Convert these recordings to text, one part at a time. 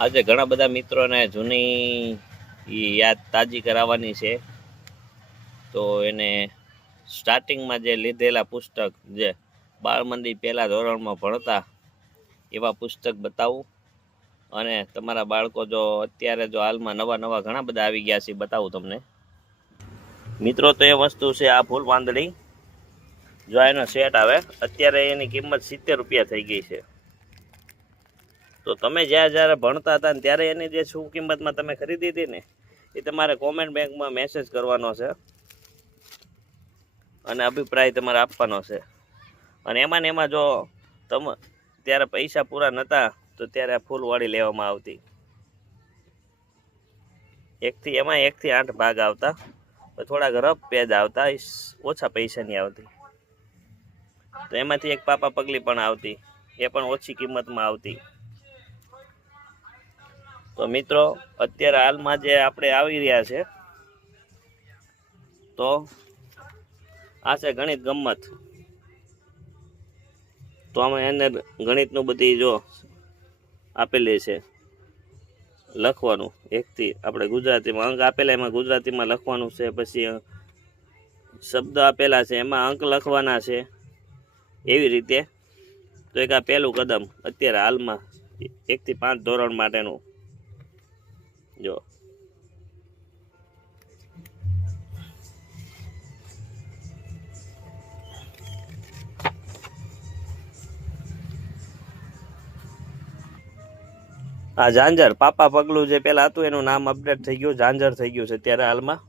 આજે ઘણા બધા મિત્રોને જૂની યાદ તાજી કરાવવાની છે. તો એને સ્ટાર્ટિંગમાં જે લીધેલા પુસ્તક, જે બાળ મંદિર પહેલા ધોરણમાં ભણતા એવા પુસ્તક બતાવું. અને તમારા બાળકો જો અત્યારે જો હાલમાં નવા ઘણા બધા આવી ગયા છે, બતાવું તમને. મિત્રો, તો એ વસ્તુ છે આ ફૂલ પાંદડી. જો એનો સેટ આવે, અત્યારે એની કિંમત 70 રૂપિયા થઈ ગઈ છે. તો તમે જ્યારે ભણતા હતા ને ત્યારે એની જે શું કિંમતમાં તમે ખરીદી હતી ને, એ તમારે કોમેન્ટ બેંકમાં મેસેજ કરવાનો છે અને અભિપ્રાય તમારે આપવાનો છે. અને એમાં જો તમે ત્યારે પૈસા પૂરા નહોતા તો ત્યારે આ ફૂલવાળી લેવામાં આવતી. એકથી 8 ભાગ આવતા, થોડાક રફ પેજ આવતા, ઓછા પૈસાની આવતી. તો એમાંથી એક પાપા પગલી પણ આવતી, એ પણ ઓછી કિંમતમાં આવતી. તો મિત્રો, અત્યારે હાલમાં જે આપણે આવી રહ્યા છે, તો આ છે ગણિત ગમ્મત. તો આમાં એને ગણિતનું બધી જો આપેલી છે લખવાનું. એકથી આપણે ગુજરાતીમાં અંક આપેલા, એમાં ગુજરાતીમાં લખવાનું છે. પછી શબ્દ આપેલા છે, એમાં અંક લખવાના છે. એવી રીતે તો એક આ પહેલું કદમ અત્યારે હાલમાં 1 થી 5 ધોરણ માટેનું. જો આ ઝાંઝર પાપા પગલું જે પેલા હતું એનું નામ અપડેટ થઈ ગયું, ઝાંઝર થઈ ગયું છે અત્યારે હાલમાં.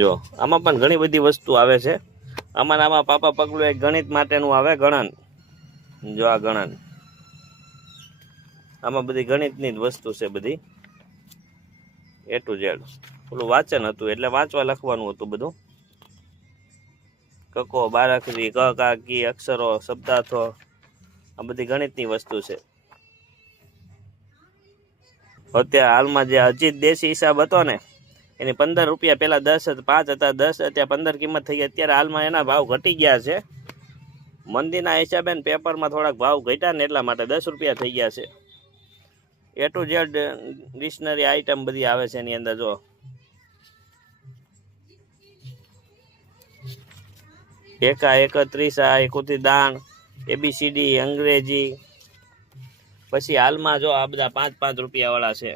જો આમાં પણ ઘણી બધી વસ્તુ આવે છે. આમાં પાપા પગલું એક ગણિત માટેનું આવે, ગણન. જો આ ગણન, આમાં બધી ગણિતની જ વસ્તુ છે બધી, A to Z. પેલું વાંચન હતું એટલે વાંચવા લખવાનું હતું બધું. કકો, બારાખરી, ક, કા, કી, અક્ષરો, શબ્દાર્થો, આ બધી ગણિતની વસ્તુ છે. અત્યારે હાલમાં જે અજીત દેશી હિસાબ હતો ને, એની 15 રૂપિયા પહેલા 5 હતા, 10 અત્યારે 15 કિંમત થઈ ગઈ. અત્યારે હાલમાં એના ભાવ ઘટી ગયા છે. મંદીના હિસાબે પેપરમાં થોડાક ભાવ ઘટ્યા ને એટલા માટે 10 રૂપિયા થઈ ગયા છે. A to Z dictionary item બધી આવે છે એની અંદર. જો એકા 31 એકોતી દાણ, ABCD અંગ્રેજી. પછી હાલમાં જો આ બધા 5 રૂપિયા વાળા છે.